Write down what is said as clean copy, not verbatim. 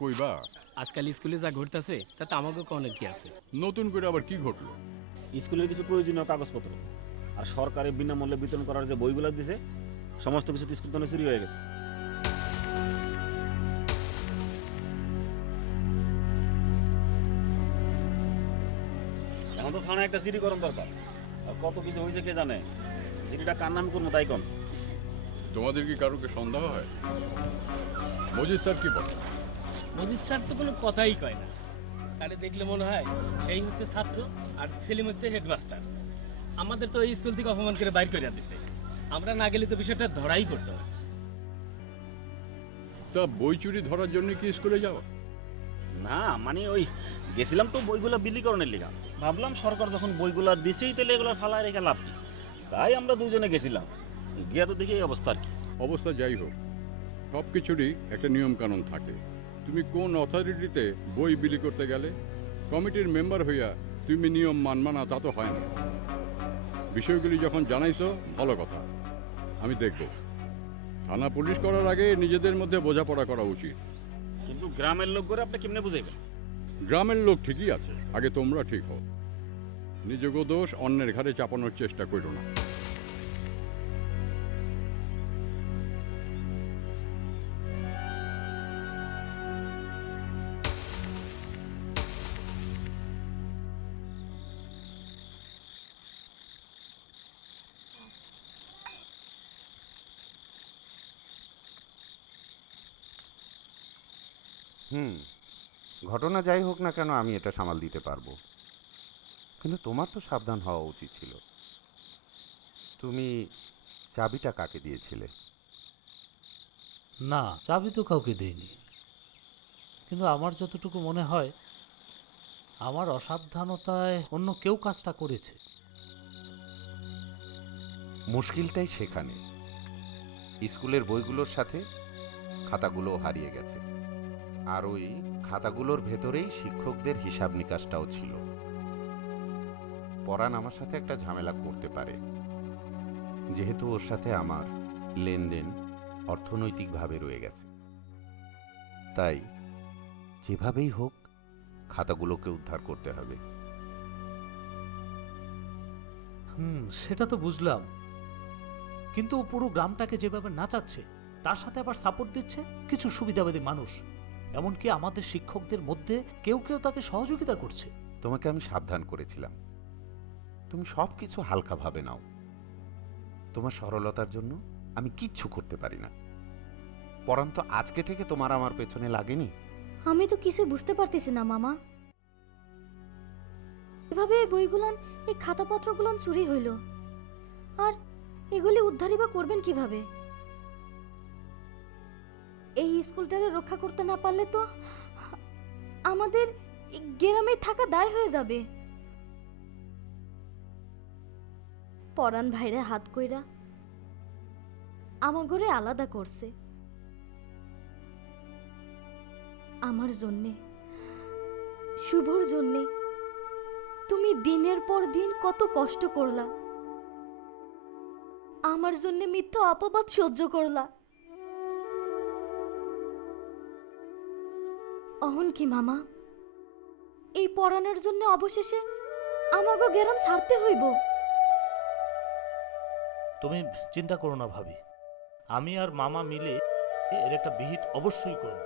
কইবা? আজকাল স্কুলে যা ঘটতেছে তাতে আমাকেও কোনো কি আছে। নতুন করে আবার কি ঘটলো? স্কুলের কিছু প্রয়োজনীয় কাগজপত্র আর সরকারি বিনামূল্যে বিতরণ করার যে বইগুলো দিছে সমস্ত কিছু তো স্কুল থেকে চুরি হয়ে গেছে। এখন তো থানায় একটা জিডি করণ দরকার। আর কত কিছু হয়েছে কে জানে। জিডিটা কার নাম করবো তাই কম। তোমাদের কি কারোকে সন্দেহ হয়? মজিদ স্যার কি বলে? মজিদ স্যার তো কোনো কথাই কয় না, তারে দেখলে মনে হয় সেই হচ্ছে ছাত্র আর সেলিম হচ্ছে হেডমাস্টার। আমাদের তো এই স্কুল থেকে অপমান করে বাইর করে দিছে, আমরা না গেলে তো বিষয়টা ধরাই পড়তো না। তা বই চুরি ধরার জন্য কি স্কুলে যাওয়া? না মানে ওই গেছিলাম তো বইগুলো বিলিকরণের লেখা, ভাবলাম সরকার যখন বইগুলো দিছেই তাহলে এগুলো ফালায় রেখে লাভ নেই, তাই আমরা দুজনে গেছিলাম। গিয়া তো দেখি এই অবস্থা আর কি। অবস্থা যাই হোক, সব কিছুরই একটা নিয়ম কানুন থাকে। তুমি কোন অথরিটিতে বই বিলি করতে গেলে কমিটির মেম্বার হইয়া তুমি নিয়ম মানবা না তা তো হয় না। বিষয়গুলি যখন জানাইছো ভালো কথা, আমি দেখব। থানা পুলিশ করার আগে নিজেদের মধ্যে বোঝাপড়া করা উচিত। কিন্তু গ্রামের লোক করে আপনি কেমনে বুঝাইবেন? গ্রামের লোক ঠিকই আছে, আগে তোমরা ঠিক হও। নিজেকে দোষ অন্যের ঘাড়ে চাপানোর চেষ্টা করো না। হুম, ঘটনা যাই হোক না কেন আমি এটা সামাল দিতে পারবো, কিন্তু তোমার তো সাবধান হওয়া উচিত ছিল। তুমি চাবিটা কাকে দিয়েছিলে? না, চাবি তো কাউকে দেইনি, কিন্তু আমার যতটুকু মনে হয় আমার অসাবধানতায় অন্য কেউ কাজটা করেছে। মুশকিলটাই সেখানে। স্কুলের বইগুলোর সাথে খাতাগুলোও হারিয়ে গেছে, আর ওই খাতাগুলোর ভেতরেই শিক্ষকদের হিসাব নিকাশটাও ছিল। পরাণ আমার সাথে একটা ঝামেলা করতে পারে, যেহেতু ওর সাথে আমার লেনদেন অর্থনৈতিকভাবে রয়ে গেছে। তাই যেভাবেই হোক খাতাগুলোকে উদ্ধার করতে হবে। সেটা তো বুঝলাম, কিন্তু ও পুরো গ্রামটাকে যেভাবে নাচাচ্ছে, তার সাথে আবার সাপোর্ট দিচ্ছে কিছু সুবিধাবাদী মানুষ, এমনকি আমাদের শিক্ষকদের মধ্যে কেউ কেউ তাকে সহযোগিতা করছে। তোমাকে আমি সাবধান করেছিলাম, তুমি সব কিছু হালকাভাবে নাও। তোমার সরলতার জন্য আমি কিচ্ছু করতে পারি না। পরান তো আজকে থেকে তোমার আমার পেছনে লাগেনি। আমি তো কিছু বুঝতে পারতেছি না মামা। এভাবে এই বইগুলান, এই খাতাপত্রগুলান চুরি হইল, আর এগুলি উদ্ধারই বা করবেন কিভাবে? এই স্কুলটারে রক্ষা করতে না পারলে তো আমাদের গ্রামে থাকা দায় হয়ে যাবে। পরাণ ভাইরা হাত কইরা আমাগরে আলাদা করছে আমার জন্যে, শুভর জন্যে। তুমি দিনের পর দিন কত কষ্ট করলা, আমার জন্য মিথ্যা অপবাদ সহ্য করলা। অহন কি মামা, এই পরাণের জন্য অবশেষে আমাগো গ্রাম ছাড়তে হইব? তুমি চিন্তা করো না ভাবি, আমি আর মামা মিলে এর একটা বিহিত অবশ্যই করব।